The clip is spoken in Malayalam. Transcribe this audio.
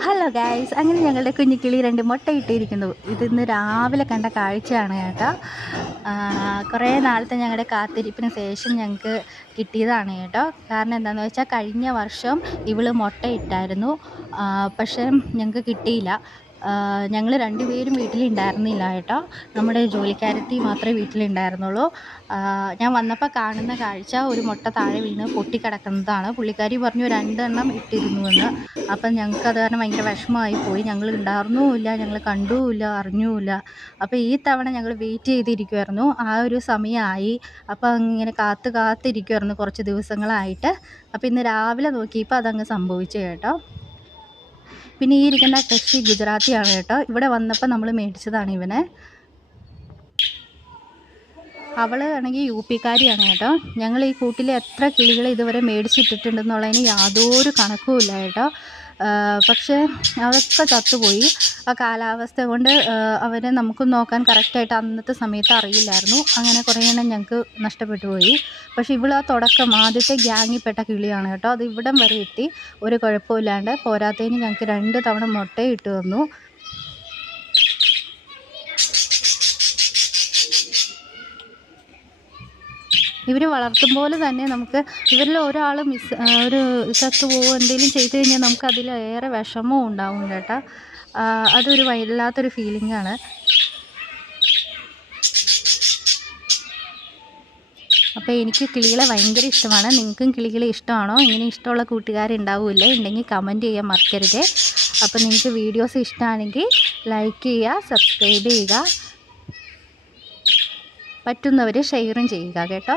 ഹലോ ഗൈസ്, അങ്ങനെ ഞങ്ങളുടെ കുഞ്ഞിക്കിളി 2 മുട്ടയിട്ടിരിക്കുന്നു. ഇതിന്ന് രാവിലെ കണ്ട കാഴ്ചയാണ് കേട്ടോ. കുറേ നാളത്തെ ഞങ്ങളുടെ കാത്തിരിപ്പിന് ശേഷം ഞങ്ങൾക്ക് കിട്ടിയതാണ് കേട്ടോ. കാരണം എന്താണെന്ന് വെച്ചാൽ കഴിഞ്ഞ വർഷം ഇവള് മുട്ടയിട്ടായിരുന്നു, പക്ഷേ ഞങ്ങൾക്ക് കിട്ടിയില്ല. ഞങ്ങൾ 2 പേരും വീട്ടിലുണ്ടായിരുന്നില്ല കേട്ടോ. നമ്മുടെ ജോലിക്കാരത്തി മാത്രമേ വീട്ടിലുണ്ടായിരുന്നുള്ളൂ. ഞാൻ വന്നപ്പോൾ കാണുന്ന കാഴ്ച ഒരു മുട്ട താഴെ വീണ് പൊട്ടിക്കിടക്കുന്നതാണ്. പുള്ളിക്കാരി പറഞ്ഞു 2 എണ്ണം ഇട്ടിരുന്നുവെന്ന്. അപ്പം ഞങ്ങൾക്കത് കാരണം ഭയങ്കര വിഷമമായി പോയി. ഞങ്ങൾ ഉണ്ടായിരുന്നുമില്ല, ഞങ്ങൾ കണ്ടുമില്ല, അറിഞ്ഞുമില്ല. അപ്പോൾ ഈ തവണ ഞങ്ങൾ വെയിറ്റ് ചെയ്തിരിക്കുമായിരുന്നു. ആ ഒരു സമയമായി. അപ്പോൾ ഇങ്ങനെ കാത്തിരിക്കുമായിരുന്നു കുറച്ച് ദിവസങ്ങളായിട്ട്. അപ്പോൾ ഇന്ന് രാവിലെ നോക്കിയപ്പോൾ അതങ്ങ് സംഭവിച്ചു കേട്ടോ. പിന്നെ ഈ ഇരിക്കുന്ന കക്ഷി ഗുജറാത്തിയാണ് കേട്ടോ. ഇവിടെ വന്നപ്പോൾ നമ്മൾ മേടിച്ചതാണ് ഇവനെ. അവൾ ആണെങ്കിൽ UP-കാരിയാണ് കേട്ടോ. ഞങ്ങൾ ഈ കൂട്ടിൽ എത്ര കിളികൾ ഇതുവരെ മേടിച്ചിട്ടിട്ടുണ്ടെന്നുള്ളതിന് യാതൊരു കണക്കുമില്ല കേട്ടോ. പക്ഷേ അതൊക്കെ ചത്തുപോയി. ആ കാലാവസ്ഥ കൊണ്ട് അവരെ നമുക്ക് നോക്കാൻ കറക്റ്റായിട്ട് അന്നത്തെ സമയത്ത് അറിയില്ലായിരുന്നു. അങ്ങനെ കുറേ എണ്ണം ഞങ്ങൾക്ക് നഷ്ടപ്പെട്ടു പോയി. പക്ഷേ ഇവൾ ആ തുടക്കം ആദ്യത്തെ ഗ്യാങ്ങിൽപ്പെട്ട കിളിയാണ് കേട്ടോ. അത് ഇവിടം വരെ എത്തി, ഒരു കുഴപ്പമില്ലാണ്ട്. പോരാത്തതിന് ഞങ്ങൾക്ക് 2 തവണ മുട്ടയും ഇട്ട് തന്നു. ഇവർ വളർത്തും പോലെ തന്നെ നമുക്ക് ഇവരിൽ ഒരാൾ ഒരു ചത്തുപോവോ എന്തെങ്കിലും ചെയ്ത് കഴിഞ്ഞാൽ നമുക്ക് അതിലേറെ വിഷമവും ഉണ്ടാവും കേട്ടോ. അതൊരു വല്ലാത്തൊരു ഫീലിംഗാണ്. അപ്പോൾ എനിക്ക് കിളികളെ ഭയങ്കര ഇഷ്ടമാണ്. നിങ്ങൾക്കും കിളികളെ ഇഷ്ടമാണോ? ഇങ്ങനെ ഇഷ്ടമുള്ള കൂട്ടുകാരുണ്ടാവില്ലേ? ഉണ്ടെങ്കിൽ കമൻറ്റ് ചെയ്യാൻ മറക്കരുത്. അപ്പോൾ നിങ്ങൾക്ക് വീഡിയോസ് ഇഷ്ടമാണെങ്കിൽ ലൈക്ക് ചെയ്യുക, സബ്സ്ക്രൈബ് ചെയ്യുക, പറ്റുന്നവർ ഷെയറും ചെയ്യുക കേട്ടോ.